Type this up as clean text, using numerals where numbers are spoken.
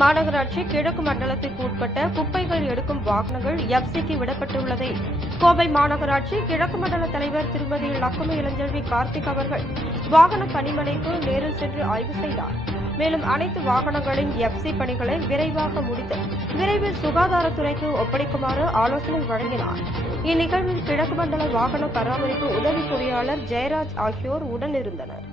மாநகராட்சி கிழக்கு மண்டலத்திற்கு உட்பட்ட குப்பைகள் எடுக்கும் வாகனங்கள் எஃப்சிக்கு விடப்பட்டுள்ளதை கோவை மாநகராட்சி கிழக்கு மண்டல தலைவர் திருமதி லக்குமி இளஞ்செல்வி கார்த்திக் அவர்கள் வாகன பணிமனைக்கு நேரில் சென்று ஆய்வு செய்தார். மேலும் அனைத்து வாகனங்களின் எஃப்சி பணிகளை விரைவாக முடித்து விரைவில் சுகாதாரத்துறைக்கு ஒப்படைக்குமாறு ஆலோசனை வழங்கினார். இந்நிகழ்வில் கிழக்கு மண்டல வாகன பராமரிப்பு உதவி பொறியாளர் ஜெயராஜ் ஆகியோர் உடனிருந்தனர்.